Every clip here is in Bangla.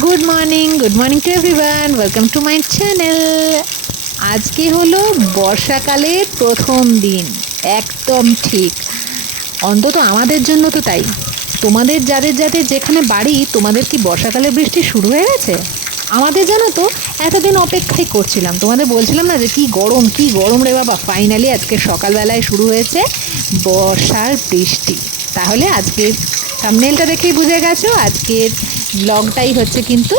Good morning to everyone, welcome to my channel. আজকে হলো বর্ষাকালের প্রথম দিন, একদম ঠিক। অন্তত আমাদের জন্য তো তাই। তোমাদের যাদের যাদের যেখানে বাড়ি, তোমাদের কি বর্ষাকালে বৃষ্টি শুরু হয়ে গেছে? আমাদের জানো তো, এতদিন অপেক্ষাই করছিলাম, তোমাদের বলছিলাম না যে কি গরম রে বাবা। ফাইনালি আজকে সকালবেলায় শুরু হয়েছে বর্ষার বৃষ্টি। তাহলে আজকের থাম্বনেলটা দেখেই বুঝে গেছো, আজকের ব্লগটাই হচ্ছে কিন্তু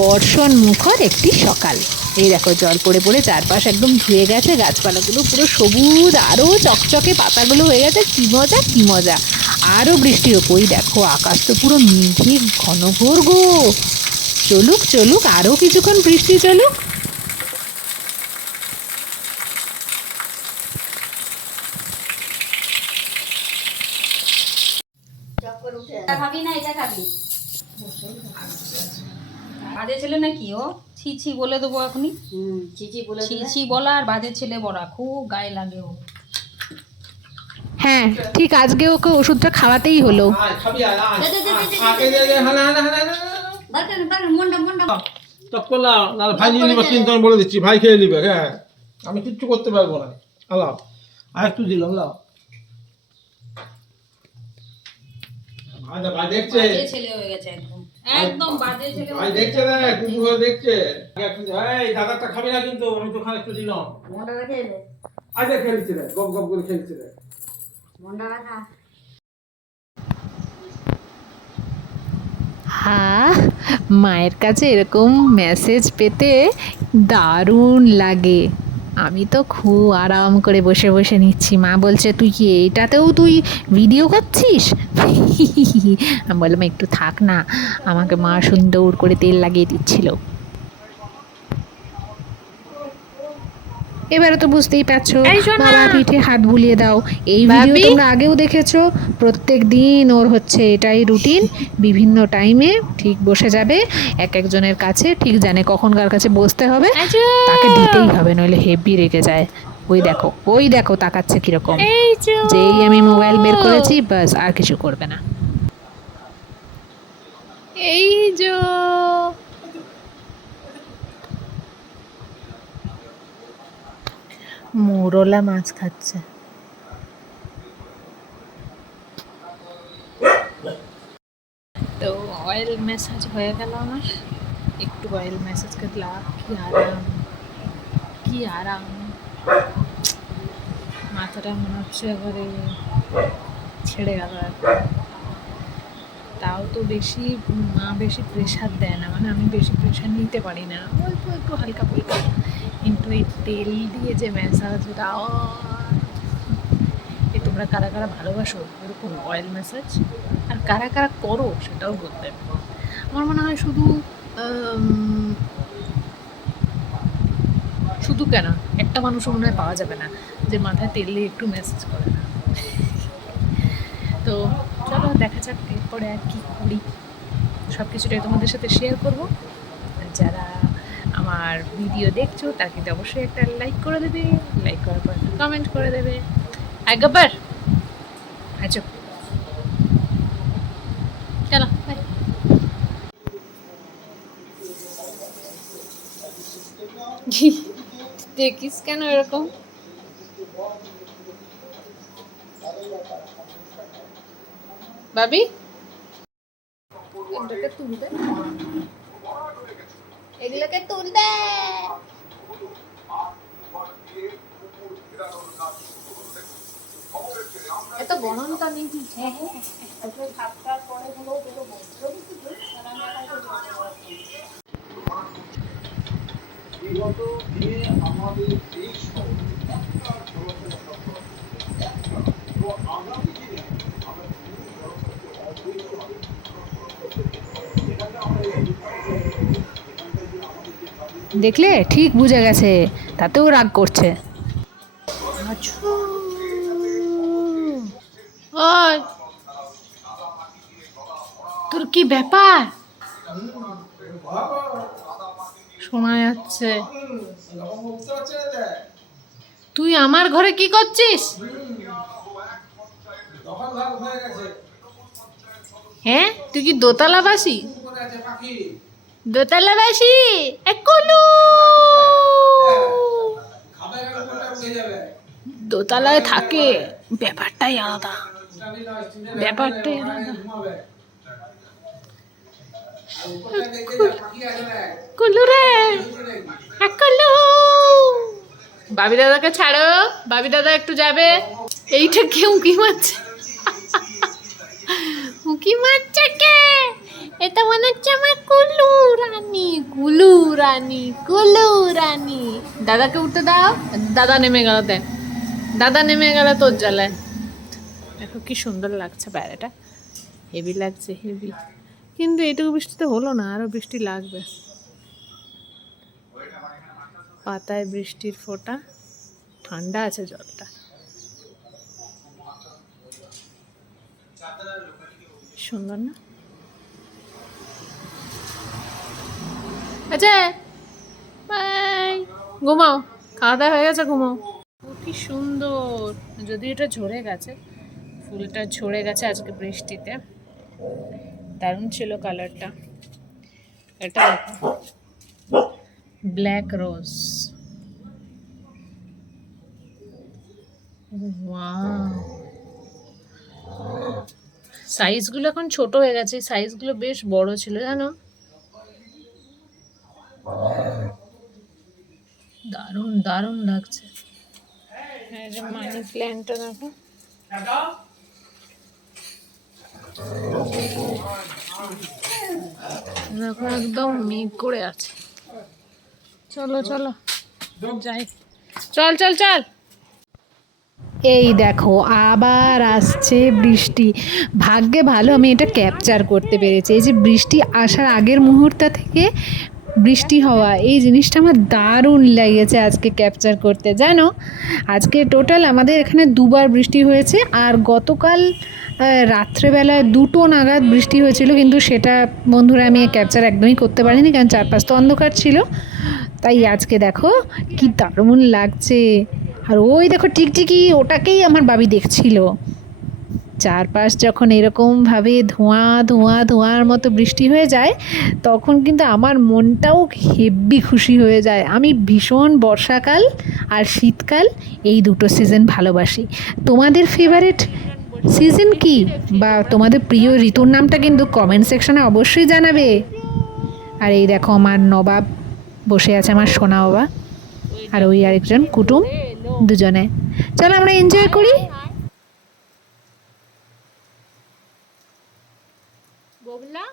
বর্ষণ মুখর একটি সকাল। এই দেখো, জল পড়ে পড়ে চারপাশ একদম ধুয়ে গেছে, গাছপালাগুলো পুরো সবুজ, আরও চকচকে পাতাগুলো হয়ে গেছে। কি মজা কি মজা! আরও বৃষ্টি হোক। ওই দেখো, আকাশ তো পুরো মেঘে ঘনঘোর গো। চলুক চলুক, আরও কিছুক্ষণ বৃষ্টি চলুক। খাবি না, এটা খাবি। বাজে ছেলে নাকি ও? ছি ছি বলে দেবো এখনই। চিচি বলে ছি ছি বলা আর বাজে ছেলে বলা খুব গায়ে লাগে ও। হ্যাঁ ঠিক, আজকে ওকে ওষুধটা খাওয়াতেই হলো। মন্ডা মন্ডা ভাই নিয়ে নিবা, কিন্তু আমি বলে দিচ্ছি ভাই খেয়ে নিবে। হ্যাঁ, আমি কিচ্ছু করতে পারবো না। আলাও, আর একটু দিলাম, লাও। ভাই দেখছে, বাজে ছেলে হয়ে গেছে একদম, একদম বাজে ছেলে। ভাই দেখছে না, কুকুর হয়ে দেখছে। এই দাদাটা খাবি না কিন্তু, আমি তো খানে একটু দিলাম। মন্ডা রাখে রে, আজ খেলছে রে, গপ গপ করে খেলছে রে। মন্ডা রাখা। হ্যাঁ, মায়ের কাছে এরকম মেসেজ পেতে দারুণ লাগে। আমি তো খুব আরাম করে বসে বসে নিচ্ছি। মা বলছে, তুই কি এইটাতেও তুই ভিডিও করছিস? আমি বললাম, একটু থাক না। আমাকে মা সুন্দর করে তেল লাগিয়ে দিচ্ছিল। এবারে তো বুঝতেই পারছো, বাবা পিঠে হাত বুলিয়ে দাও। এই ভিডিও তোমরা আগেও দেখেছো। প্রত্যেক দিন ওর হচ্ছে এটাই রুটিন। বিভিন্ন টাইমে ঠিক বসে যাবে এক একজনের কাছে, ঠিক জানে কখনকার কাছে বসতে হবে, তাকে দিতেই হবে, নইলে হেভি রেগে যায়। ওই দেখো তাকাচ্ছে কিরকম। যেই আমি মোবাইল বের করেছি, বাস আর কিছু করবে না। এই যে মোরলা মাছ খাচ্ছে। তো অয়েল ম্যাসাজ হয়ে গেল আমার। একটু অয়েল ম্যাসাজ করলাম, কি আরাম কি আরাম। মাথাটা মনে হচ্ছে এবারে ছেড়ে গেল। তাও তো মা বেশি প্রেশার দেয় না, মানে আমি বেশি প্রেশার নিতে পারি না, অল্প একটু হালকা ফুলকা। কিন্তু এই তেল দিয়ে যে ম্যাসাজ, ওটা তোমরা কারা কারা ভালোবাসো এরকম অয়েল ম্যাসাজ, আর কারা কারা করো সেটাও বলতে। আমার মনে হয় শুধু শুধু কেন, একটা মানুষও মনে হয় পাওয়া যাবে না যে মাথায় তেল দিয়ে একটু ম্যাসাজ করে না। তো চলো দেখা যাক এরপরে আর কি করি। সব কিছুটাই তোমাদের সাথে শেয়ার করবো। যারা আমার ভিডিও দেখছো তারা কিন্তু অবশ্যই একটা লাইক করে দেবে, লাইক করার পর একটা কমেন্ট করে দেবে। আই গব্বর, আচ্ছা চলো বাই। দেখিস কেন এরকম? ভাবি এগুলোকে তুলতে, এগুলোকে তুলতে। এত গরম তো নেই। বিগত দিনে আমাদের এই শহর তো আগামী দিনে আমরা দেখলে, ঠিক বুঝে গেছে, তাতেও রাগ করছে। ওই, তোর কি ব্যাপার? শোনা যাচ্ছে। তুই আমার ঘরে কি করছিস? হ্যাঁ, তুই কি দোতলা বাসি? দোতলাবাসী কুলু দোতলায় থাকে, ব্যাপারটাই আলাদা, ব্যাপারটাই আলাদা। কুলু রে, কুলু, বাবি দাদাকে ছাড়ো, বাবি দাদা একটু যাবে। এইটা কেউ উঁকি মারছে, উঁকি মারছে কে? এটা মনে হচ্ছে আমার কুলু রানী, কুলু রানী, কুলু রানী। দাদাকে উঠতে দাও, দাদা নেমে গেল, দেখ দাদা নেমে গেল তোর জ্বালায়। দেখো কি সুন্দর লাগছে বাইরেটা, হেভি লাগছে হেভি। কিন্তু এটুকু বৃষ্টি তো হলো না, আরো বৃষ্টি লাগবে। পাতায় বৃষ্টির ফোঁটা, ঠান্ডা আছে জলটা, সুন্দর না? আচ্ছা বাই, ঘুমাও, খাওয়া দাওয়া হয়ে গেছে, ঘুমাও। কি সুন্দর, যদি এটা ঝরে গেছে, ফুলটা ঝরে গেছে আজকে বৃষ্টিতে, দারুণ ছিল কালারটা। এটা ব্ল্যাক রোজ, সাইজগুলো এখন ছোট হয়ে গেছে, সাইজগুলো বেশ বড় ছিল জানো। দারুণ দারুণ লাগছে। এই যে মানি প্ল্যান্টটা দেখো, দেখো একদম মেঘ করে আছে। চলো চলো যাই, চল চল চল। এই দেখো আবার আসছে বৃষ্টি, ভাগ্যে ভালো আমি এটা ক্যাপচার করতে পেরেছি। এই যে বৃষ্টি আসার আগের মুহূর্ত থেকে বৃষ্টি হওয়া, এই জিনিসটা আমার দারুণ লেগেছে আজকে ক্যাপচার করতে। জানো আজকে টোটাল আমাদের এখানে দুবার বৃষ্টি হয়েছে, আর গতকাল রাত্রেবেলায় 2টো নাগাদ বৃষ্টি হয়েছিল, কিন্তু সেটা বন্ধুরা আমি ক্যাপচার একদমই করতে পারিনি, কারণ চারপাশ তো অন্ধকার ছিল। তাই আজকে দেখো কি দারুণ লাগছে। আর ওই দেখো টিকটিকি, ওটাকেই আমার বাবি দেখছিল। চারপাশ যখন এরকমভাবে ধোঁয়া ধোঁয়া ধোঁয়ার মতো বৃষ্টি হয়ে যায়, তখন কিন্তু আমার মনটাও হেব্বি খুশি হয়ে যায়। আমি ভীষণ বর্ষাকাল আর শীতকাল এই দুটো সিজন ভালোবাসি। তোমাদের ফেভারিট সিজন কি, বা তোমাদের প্রিয় ঋতুর নামটা কিন্তু কমেন্ট সেকশনে অবশ্যই জানাবে। আর এই দেখো আমার নবাব বসে আছে, আমার সোনা বাবা, আর ওই আরেকজন কুটুম, দুজনে। চলো আমরা এনজয় করি। বগলা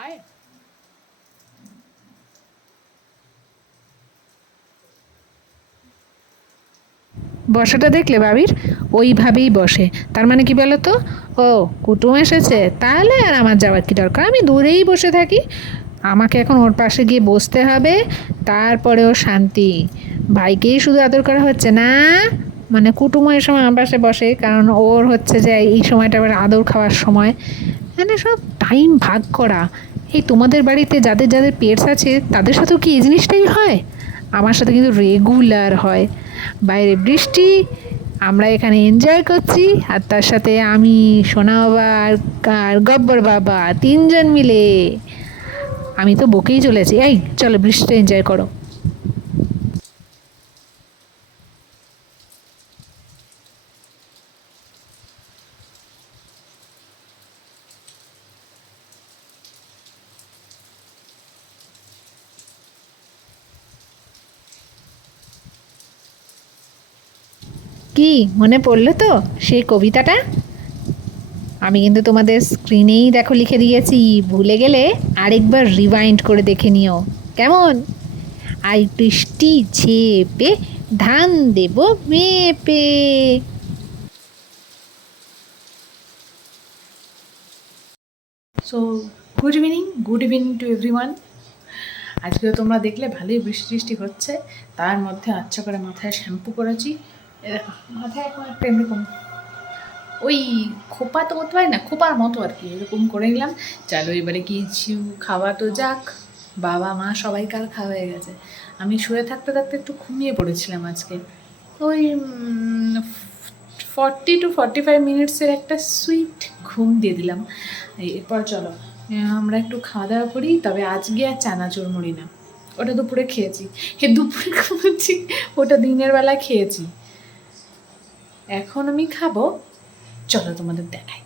আয়, বসাটা দেখলে বাবির ওইভাবেই বসে। তার মানে কি বলো তো, ও কুটুম এসেছে, তাহলে আর আমার যাওয়ার কি দরকার, আমি দূরেই বসে থাকি। আমাকে এখন ওর পাশে গিয়ে বসতে হবে, তারপরেও শান্তি। ভাইকেই শুধু আদর করা হচ্ছে না, মানে কুটুমও এই সময় আমার পাশে বসে, কারণ ওর হচ্ছে যে এই সময়টা আবার আদর খাওয়ার সময়, মানে সব টাইম ভাগ করা। এই তোমাদের বাড়িতে যাদের যাদের পেটস আছে তাদের সাথেও কি এই জিনিসটাই হয়? আমার সাথে কিন্তু রেগুলার হয়। বাইরে বৃষ্টি, আমরা এখানে এনজয় করছি, আর তার সাথে আমি, সোনা বাবা আর গব্বর বাবা, 3জন মিলে। আমি তো বকেই চলেছি, এই চলো বৃষ্টিটা এনজয় করো। কি মনে পড়লো তো সেই কবিতাটা? আমি কিন্তু তোমাদের স্ক্রিনেই দেখো লিখে দিয়েছি, ভুলে গেলে আরেকবার রিওয়াইন্ড করে দেখে নিও কেমন। আই বৃষ্টি ঝেপে ধান দেব মেপে। So good evening to everyone. আজকেও তোমরা দেখলে ভালোই বৃষ্টি বৃষ্টি হচ্ছে, তার মধ্যে আচ্ছা করে মাথায় শ্যাম্পু করেছি। মাথায় এখন একটা এরকম ওই খোপা তো করতে পারি না, খোপার মতো আর কি, এরকম করে নিলাম। চলো এবারে কিছু খাওয়া তো যাক। বাবা মা সবাইকার খাওয়া হয়ে গেছে। আমি শুয়ে থাকতে থাকতে একটু ঘুমিয়ে পড়েছিলাম আজকে। ওই 40 to 45 মিনিটসের একটা সুইট ঘুম দিয়ে দিলাম। এরপর চলো আমরা একটু খাওয়া দাওয়া করি। তবে আজকে আর চানাচুর মুড়ি না, ওটা দুপুরে খেয়েছি। দুপুরে ঘুমাচ্ছি, ওটা দিনের বেলা খেয়েছি। এখন আমি খাবো, চলো তোমাদের দেখাই।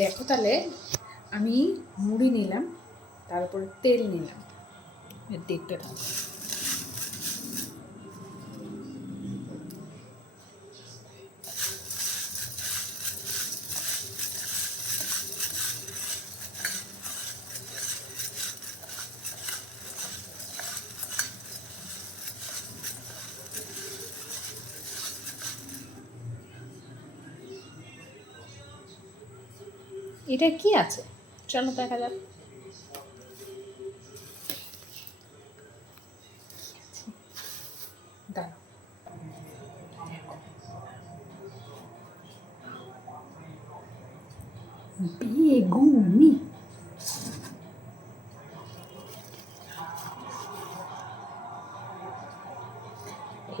দেখো তাহলে আমি মুড়ি নিলাম, তারপরে তেল নিলাম, দেখতে থাকো। এটা কি আছে চলো দেখা যাক। দাঁড়াও, বেগুনি।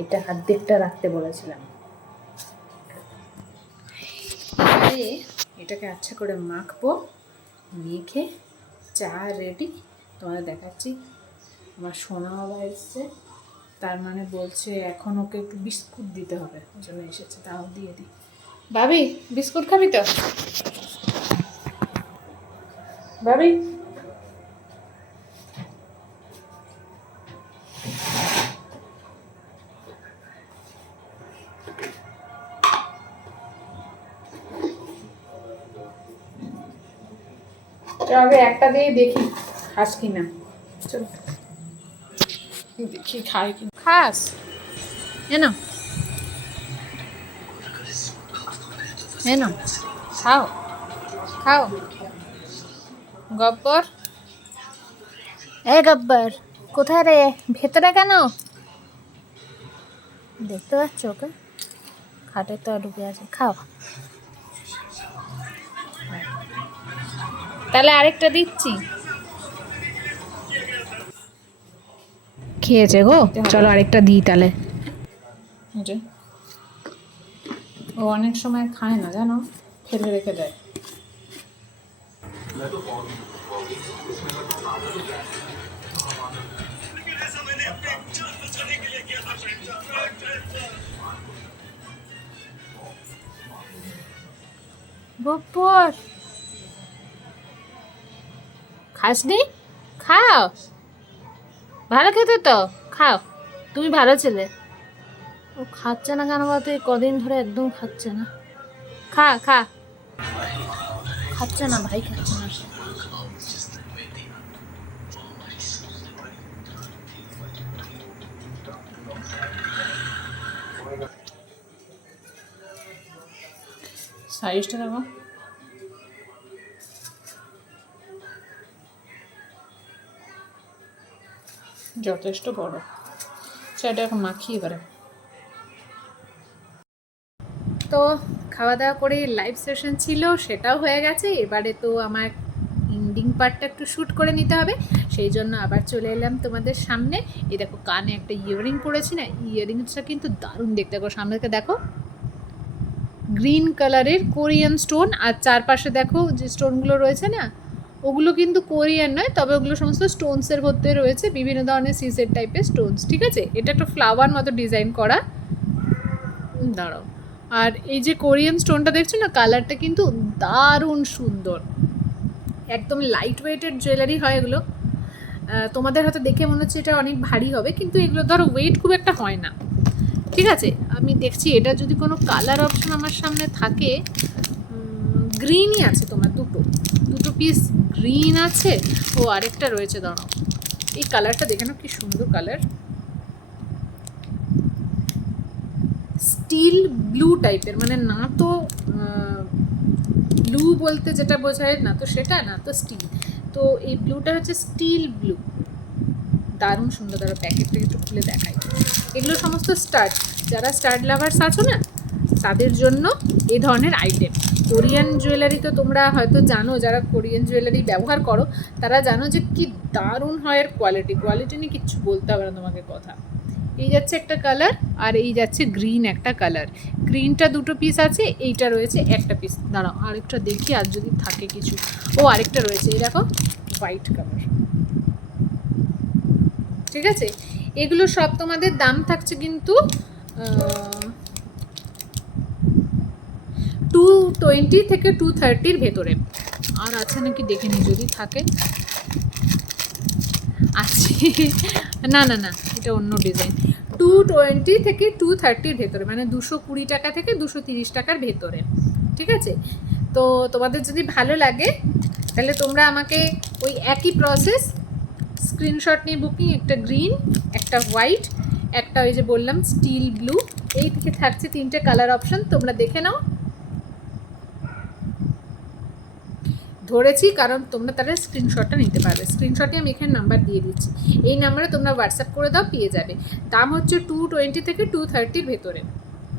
এটা অর্ধেকটা রাখতে বলেছিলাম। এটাকে আচ্ছা করে মাখবো, মেখে চা রেডি। তোমাদের দেখাচ্ছি। আমার সোনা বাবা এসছে, তার মানে বলছে এখন ওকে একটু বিস্কুট দিতে হবে, ওই জন্য এসেছে। তাও দিয়ে দিই। ভাবি বিস্কুট খাবি তো? ভাবি আগে একটা দিয়ে দেখি খাস কিনা। চলো দেখি খাই কি। খাস এনো এনো, খাও খাও। গব্বর, এ গব্বর কোথায় রে? ভেতরে কেন? দেখতে পাচ্ছ ওকে? খাটে তো ঢুকে আছে। খাও। তাহলে আরেকটা দিচ্ছি। খেয়েছে গো, চলো আরেকটা দিই তাহলে। ও অনেক সময় খায় না জানো, ফেলে রেখে দেয়। বপ্পর খাসনি? খাও, ভালো খেতে তো খাও। তুমি ভালো ছেলে। ও খাচ্ছে না কেন বলতো? এই কদিন ধরে একদম খাচ্ছে না। খা খা। খাচ্ছে না ভাই, খাচ্ছে না। সাইজটা দেখো, যথেষ্ট বড়। সেটা এখন মাখিয়ে এবারে। তো খাওয়া দাওয়া করে লাইভ সেশন ছিল, সেটাও হয়ে গেছে। এবারে তো আমার এন্ডিং পার্টটা একটু শ্যুট করে নিতে হবে, সেই জন্য আবার চলে এলাম তোমাদের সামনে। এই দেখো কানে একটা ইয়াররিং পরেছি না, ইয়াররিংসটা কিন্তু দারুণ দেখতে। দেখো সামনে থেকে দেখো, গ্রিন কালারের কোরিয়ান স্টোন, আর চারপাশে দেখো যে স্টোনগুলো রয়েছে না, ওগুলো কিন্তু কোরিয়ান নয়, তবে ওগুলো সমস্ত স্টোনসের মধ্যে রয়েছে, বিভিন্ন ধরনের সিসের টাইপের স্টোনস, ঠিক আছে। এটা একটা ফ্লাওয়ার মতো ডিজাইন করা, দাঁড়াও। আর এই যে কোরিয়ান স্টোনটা দেখছো না, কালারটা কিন্তু দারুণ সুন্দর, একদম লাইট ওয়েটেড জুয়েলারি হয় এগুলো। তোমাদের হয়তো দেখে মনে হচ্ছে এটা অনেক ভারী হবে, কিন্তু এগুলো ধরো ওয়েট খুব একটা হয় না, ঠিক আছে। আমি দেখছি এটা যদি কোনো কালার অপশন আমার সামনে থাকে, গ্রিনই আছে তোমার, দুটো পিস গ্রিন আছে। ও আরেকটা রয়েছে, দাঁড়াও, এই কালারটা দেখে নাও কি সুন্দর কালার, স্টিল ব্লু টাইপের, মানে না তো ব্লু বলতে যেটা বোঝায় না তো সেটা, না তো স্টিল, তো এই ব্লুটা হচ্ছে স্টিল ব্লু, দারুণ সুন্দর। ধরো প্যাকেটটা একটু খুলে দেখাই। এগুলো সমস্ত স্টাড, যারা স্টাড লাভার্স আছো না তাদের জন্য এই ধরনের আইটেম। কোরিয়ান জুয়েলারি তো তোমরা হয়তো জানো, যারা কোরিয়ান জুয়েলারি ব্যবহার করো তারা জানো যে কি দারুণ হয় এর কোয়ালিটি নিয়ে কিচ্ছু বলতে হবে না তোমাকে কথা। এই যাচ্ছে একটা কালার, আর এই যাচ্ছে গ্রিন একটা কালার, গ্রিনটা দুটো পিস আছে, এইটা রয়েছে একটা পিস। দাঁড়াও আরেকটা দেখি আর যদি থাকে কিছু। ও আরেকটা রয়েছে, এই দেখো হোয়াইট কালার, ঠিক আছে। এগুলো সব তোমাদের দাম থাকছে কিন্তু 220 থেকে 230 ভেতরে। আর আছে নাকি দেখে নি যদি থাকে, আছে না না না, এটা অন্য ডিজাইন। 220 থেকে 230 ভেতরে, মানে 220 টাকা থেকে 230 টাকার ভেতরে, ঠিক আছে। তো তোমাদের যদি ভালো লাগে তাহলে তোমরা আমাকে ওই একই প্রসেস, স্ক্রিনশট নিয়ে বুকিং, একটা গ্রিন, একটা হোয়াইট, একটা ওই যে বললাম স্টিল ব্লু, এই থেকে থাকছে 3টে কালার অপশন, তোমরা দেখে নাও। ধরেছি কারণ তোমরা তাদের স্ক্রিনশটটা নিতে পারবে, স্ক্রিনশটে আমি এখানে নাম্বার দিয়ে দিচ্ছি, এই নাম্বারে তোমরা হোয়াটসঅ্যাপ করে দাও, পেয়ে যাবে। দাম হচ্ছে 220 থেকে 230 ভেতরে,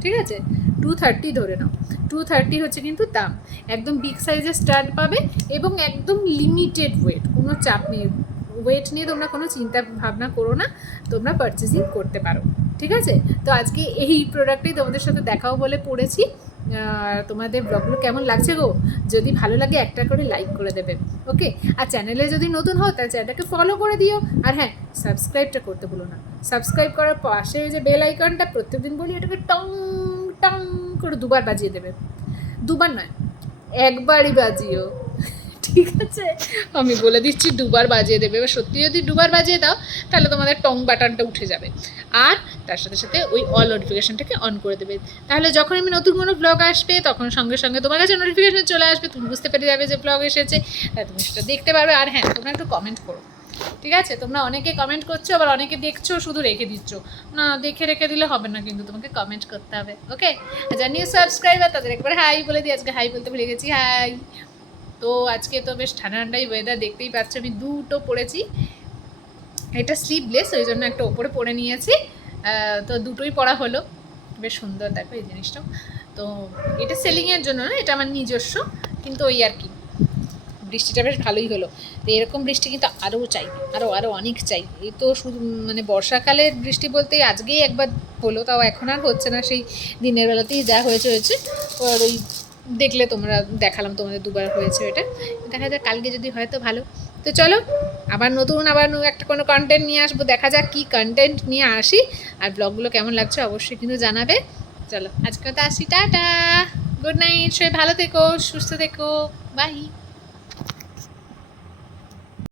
ঠিক আছে। 230 ধরে নাও, 230 হচ্ছে কিন্তু দাম। একদম বিগ সাইজের স্টাড পাবে এবং একদম লিমিটেড ওয়েট, কোনো চাপ নেই, ওয়েট নিয়ে তোমরা কোনো চিন্তা ভাবনা করো না, তোমরা পারচেসিং করতে পারো, ঠিক আছে। তো আজকে এই প্রোডাক্টটাই তোমাদের সাথে দেখাও বলে পড়েছি। তোমাদের ব্লগগুলো কেমন লাগছে গো? যদি ভালো লাগে একটা করে লাইক করে দেবে, ওকে। আর চ্যানেলে যদি নতুন হও তাহলে চ্যানেলটাকে ফলো করে দিও, আর হ্যাঁ সাবস্ক্রাইবটা করতে ভুলো না। সাবস্ক্রাইব করার পাশে ওই যে বেল আইকনটা, প্রত্যেকদিন বলি এটাকে টং টং করে 2বার বাজিয়ে দেবে, 2বার নয়, একবারই বাজিও, ঠিক আছে। আমি বলে দিচ্ছি 2বার বাজিয়ে দেবে। এবার সত্যি যদি 2বার বাজিয়ে দাও তাহলে তোমাদের টং বাটনটা উঠে যাবে, আর তার সাথে সাথে ওই অল নোটিফিকেশানটাকে অন করে দেবে। তাহলে যখন আমি নতুন কোনো ব্লগ আসবে তখন সঙ্গে সঙ্গে তোমার কাছে নোটিফিকেশান চলে আসবে, তুমি বুঝতে পেরে যাবে যে ব্লগ এসেছে, তুমি সেটা দেখতে পারবে। আর হ্যাঁ, তোমরা একটু কমেন্ট করো, ঠিক আছে। তোমরা অনেকে কমেন্ট করছো, আবার অনেকে দেখছো শুধু রেখে দিচ্ছ না, রেখে দিলে হবে না, কিন্তু তোমাকে কমেন্ট করতে হবে, ওকে। আর নিউ সাবস্ক্রাইবার তাদের একবার হাই বলে দিই, আজকে হাই বলতে ভুলে গেছি, হাই। তো আজকে তো বেশ ঠান্ডা ঠান্ডাই ওয়েদার, দেখতেই পাচ্ছ আমি দুটো পরেছি, এটা স্লিভলেস, ওই জন্য একটা ওপরে পরে নিয়েছি, তো দুটোই পরা হলো, বেশ সুন্দর দেখো এই জিনিসটা। তো এটা সেলিংয়ের জন্য না, এটা আমার নিজস্ব, কিন্তু ওই আর কি বৃষ্টিটা বেশ ভালোই হলো। তো এরকম বৃষ্টি কিন্তু আরও চাই, আরও অনেক চাই। এই তো শুধু মানে বর্ষাকালের বৃষ্টি বলতে আজকেই একবার হলো, তাও এখন আর হচ্ছে না, সেই দিনের বেলাতেই যা হয়েছে। আর ওই দেখলে তোমরা দেখালাম তোমাদের 2বার হয়েছে, এটা দেখা যাক কালকে যদি হয় তো ভালো। তো চলো আবার একটা কোনো কন্টেন্ট নিয়ে আসবো, দেখা যাক কী কন্টেন্ট নিয়ে আসি, আর ব্লগগুলো কেমন লাগছে অবশ্যই কিন্তু জানাবে। চলো আজকে তো আসি, টাটা, গুড নাইট, সবাই ভালো থেকো, সুস্থ থেকো, বাই।